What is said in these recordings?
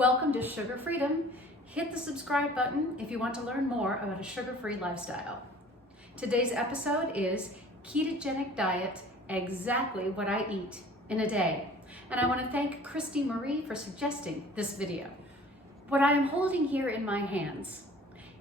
Welcome to Sugar Freedom. Hit the subscribe button if you want to learn more about a sugar-free lifestyle. Today's episode is Ketogenic Diet, exactly what I eat in a day. And I want to thank Christy Marie for suggesting this video. What I am holding here in my hands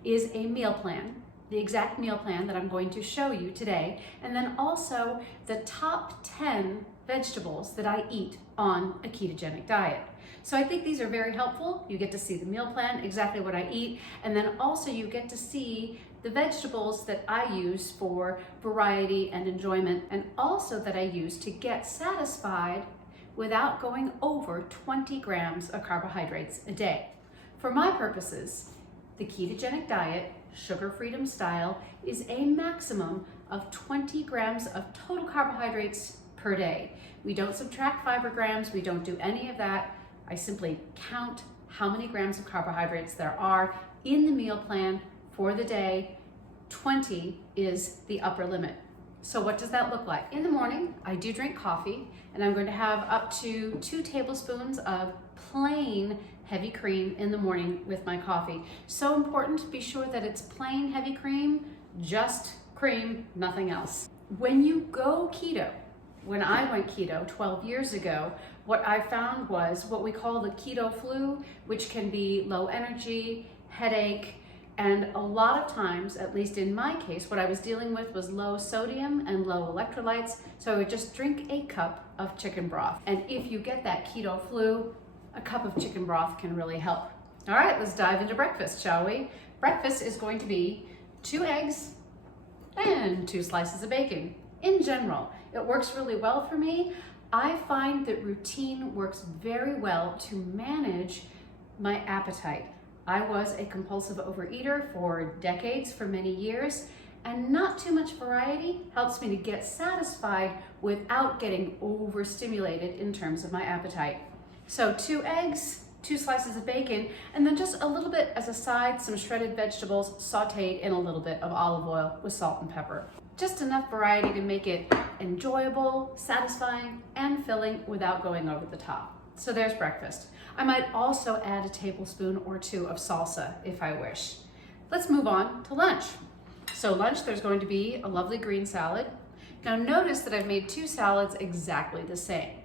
is a meal plan, the exact meal plan that I'm going to show you today, and then also the top 10 vegetables that I eat on a ketogenic diet. So I think these are very helpful. You get to see the meal plan, exactly what I eat, and then also you get to see the vegetables that I use for variety and enjoyment, and also that I use to get satisfied without going over 20 grams of carbohydrates a day. For my purposes, the ketogenic diet, sugar freedom style, is a maximum of 20 grams of total carbohydrates per day. We don't subtract fiber grams, we don't do any of that. I simply count how many grams of carbohydrates there are in the meal plan for the day. 20 is the upper limit. So what does that look like? In the morning, I do drink coffee, and I'm going to have up to 2 tablespoons of plain heavy cream in the morning with my coffee. So important to be sure that it's plain heavy cream, just cream, nothing else. When you go keto, when I went keto 12 years ago, what I found was what we call the keto flu, which can be low energy, headache, and a lot of times, at least in my case, what I was dealing with was low sodium and low electrolytes. So I would just drink a cup of chicken broth. And if you get that keto flu, a cup of chicken broth can really help. All right, let's dive into breakfast, shall we? Breakfast is going to be 2 eggs and 2 slices of bacon. In general, it works really well for me. I find that routine works very well to manage my appetite. I was a compulsive overeater for decades, for many years, and not too much variety helps me to get satisfied without getting overstimulated in terms of my appetite. So 2 eggs, 2 slices of bacon, and then just a little bit as a side, some shredded vegetables sauteed in a little bit of olive oil with salt and pepper. Just enough variety to make it enjoyable, satisfying, and filling without going over the top. So there's breakfast. I might also add a tablespoon or 2 of salsa if I wish. Let's move on to lunch. So lunch, there's going to be a lovely green salad. Now notice that I've made 2 salads exactly the same.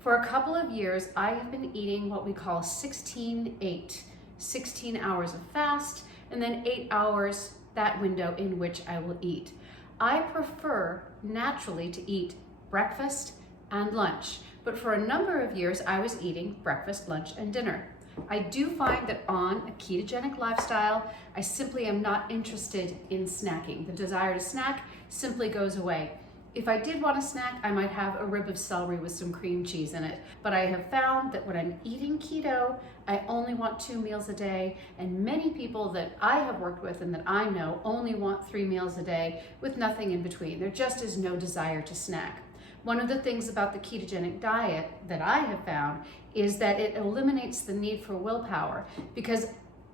For a couple of years, I have been eating what we call 16-8, 16 hours of fast, and then 8 hours, that window in which I will eat. I prefer naturally to eat breakfast and lunch, but for a number of years I was eating breakfast, lunch, and dinner. I do find that on a ketogenic lifestyle, I simply am not interested in snacking. The desire to snack simply goes away. If I did want a snack, I might have a rib of celery with some cream cheese in it. But I have found that when I'm eating keto, I only want 2 meals a day, and many people that I have worked with and that I know only want 3 meals a day with nothing in between. There just is no desire to snack. One of the things about the ketogenic diet that I have found is that it eliminates the need for willpower, because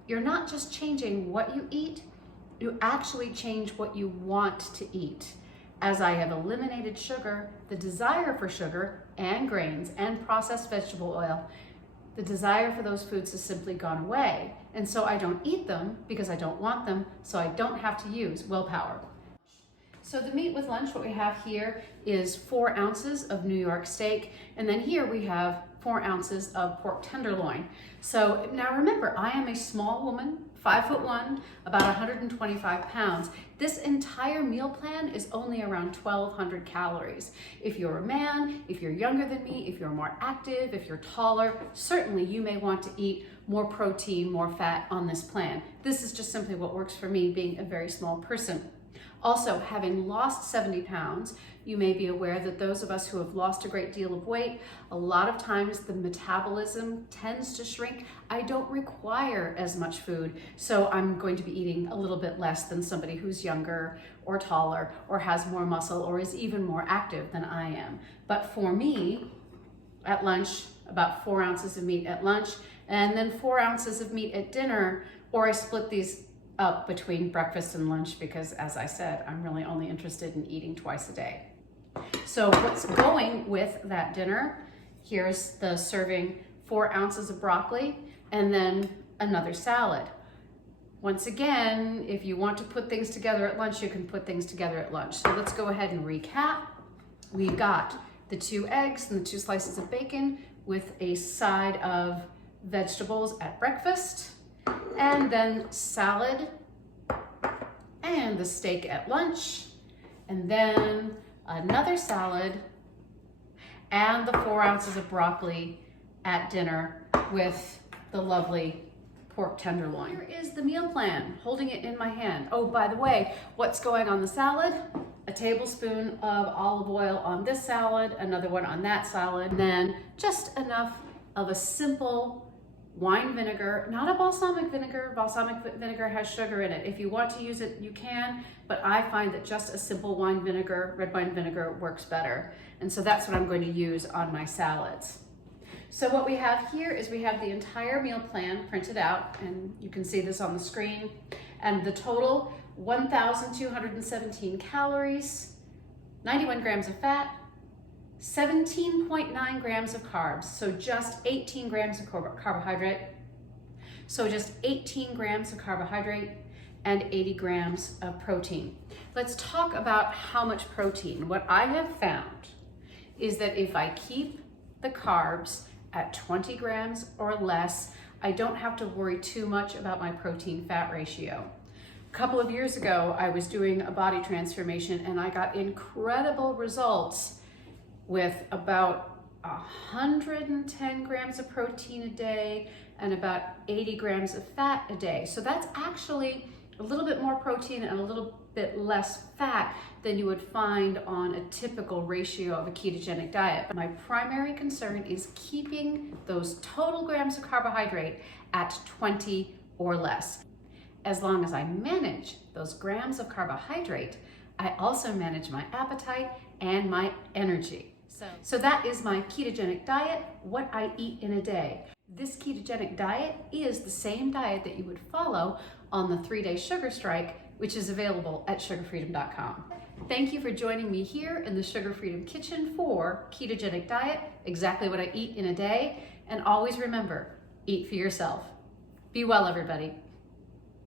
you're not just changing what you eat, you actually change what you want to eat. As I have eliminated sugar, the desire for sugar and grains and processed vegetable oil, the desire for those foods has simply gone away. And so I don't eat them because I don't want them, so I don't have to use willpower. So the meat with lunch, what we have here is 4 ounces of New York steak, and then here we have 4 ounces of pork tenderloin. So now remember, I am a small woman, 5'1", about 125 pounds. This entire meal plan is only around 1,200 calories. If you're a man, if you're younger than me, if you're more active, if you're taller, certainly you may want to eat more protein, more fat on this plan. This is just simply what works for me, being a very small person. Also, having lost 70 pounds, you may be aware that those of us who have lost a great deal of weight, a lot of times the metabolism tends to shrink. I don't require as much food, so I'm going to be eating a little bit less than somebody who's younger or taller or has more muscle or is even more active than I am. But for me, at lunch, about 4 ounces of meat at lunch, and then 4 ounces of meat at dinner, or I split these up between breakfast and lunch because, as I said, I'm really only interested in eating twice a day. So what's going with that dinner? Here's the serving 4 ounces of broccoli, and then another salad. Once again, if you want to put things together at lunch, you can put things together at lunch. So let's go ahead and recap. We've got the 2 eggs and the 2 slices of bacon with a side of vegetables at breakfast, and then salad and the steak at lunch, and then another salad and the 4 ounces of broccoli at dinner with the lovely pork tenderloin. Here is the meal plan, holding it in my hand. Oh, by the way, what's going on the salad? A tablespoon of olive oil on this salad, another one on that salad, and then just enough of a simple wine vinegar, not a balsamic vinegar. Balsamic vinegar has sugar in it. If you want to use it, you can, but I find that just a simple wine vinegar, red wine vinegar, works better. And so that's what I'm going to use on my salads. So what we have here is we have the entire meal plan printed out, and you can see this on the screen, and the total 1,217 calories, 91 grams of fat, 17.9 grams of carbs, so just 18 grams of carbohydrate. So just 18 grams of carbohydrate and 80 grams of protein. Let's talk about how much protein. What I have found is that if I keep the carbs at 20 grams or less, I don't have to worry too much about my protein-fat ratio. A couple of years ago, I was doing a body transformation and I got incredible results with about 110 grams of protein a day and about 80 grams of fat a day. So that's actually a little bit more protein and a little bit less fat than you would find on a typical ratio of a ketogenic diet. But my primary concern is keeping those total grams of carbohydrate at 20 or less. As long as I manage those grams of carbohydrate, I also manage my appetite and my energy. So that is my ketogenic diet, what I eat in a day. This ketogenic diet is the same diet that you would follow on the 3-day sugar strike, which is available at sugarfreedom.com. Thank you for joining me here in the Sugar Freedom Kitchen for Ketogenic Diet, exactly what I eat in a day. And always remember, eat for yourself. Be well, everybody.